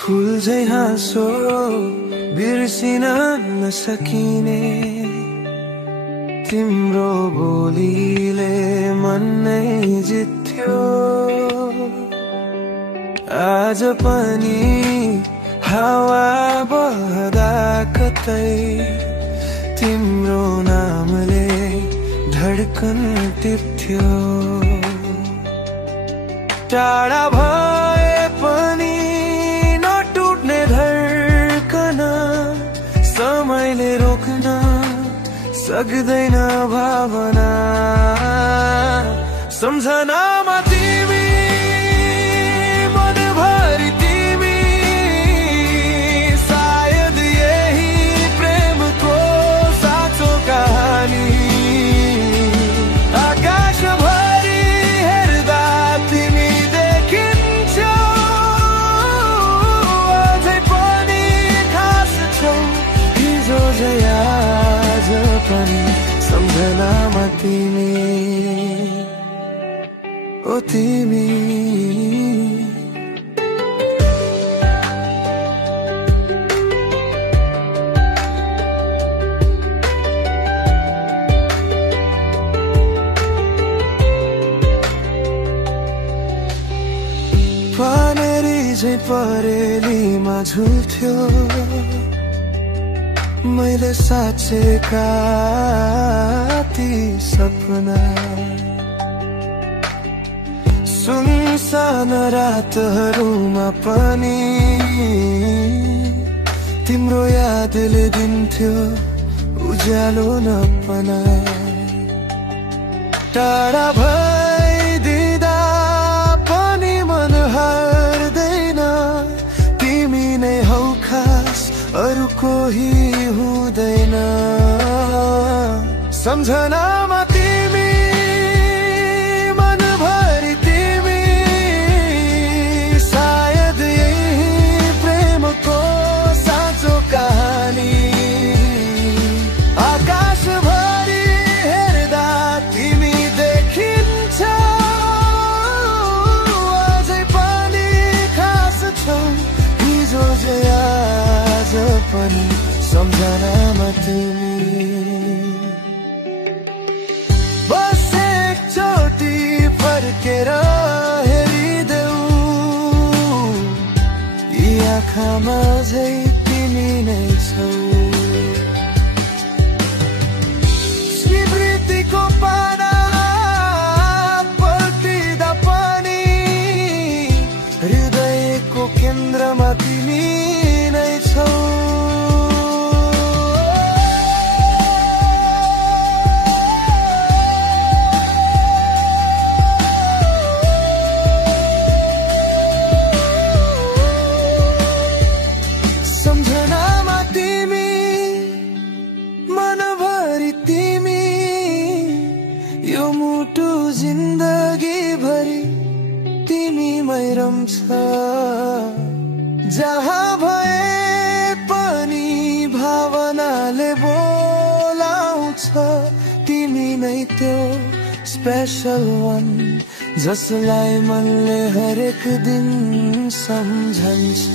फूल झै हाँसो बिर्सिन नसकिने तिम्रो बोलीले मन नै जित्थ्यो। आज पनि हावा बहदा कतै तिम्रो नामले धड्कन टिप्थ्यो। टाढा भए पनि नटुट्ने धड्कन समयले रोक्न सक्दैन भावना। सम्झनामा तिमी मनभरि तिमी सायद यही प्रेमको साँचो कहानी। आकाशभरि हेर्दा तिमी देखिन्छौ अझै पनि खास छौ हिजो झै आज पनि सम्झनामा तिमी ओ तिमी। पानेरी झै परेलीमा झुल्थ्यो मैले साँचेका ती सपना। सुनसान रातहरूमा पनि तिम्रो यादले दिन्थ्यो उज्यालो नपना। टाढा भइदिँदा पनि मन हार्दैन तिमी नै हौ खास अरू कोही हुँदैन। सम्झनामा तिमी मनभरि तिमी सायद यही प्रेमको साँचो कहानी। आकाशभरि हेर्दा तिमी देखिन्छौ अझै पनि खास छौ हिजो झै आज पनि सम्झनामा तिमी। बस एकचोटि फर्केर हेरिदेऊ यी आँखामा झै तिमी नै छौ। स्मृतिको पाना पल्टिँदा पनि हृदयको केन्द्रमा तिमी नै छौ। सम्झनामा तिमी मनभरि तिमी यो मुटु जिन्दगी भरि तिमीमै रम्छ। जहाँ भए पनि भावनाले बोलाउँछ तिमी नै त्यो स्पेशल वान जसलाई मनले हरेक दिन सम्झन्छ।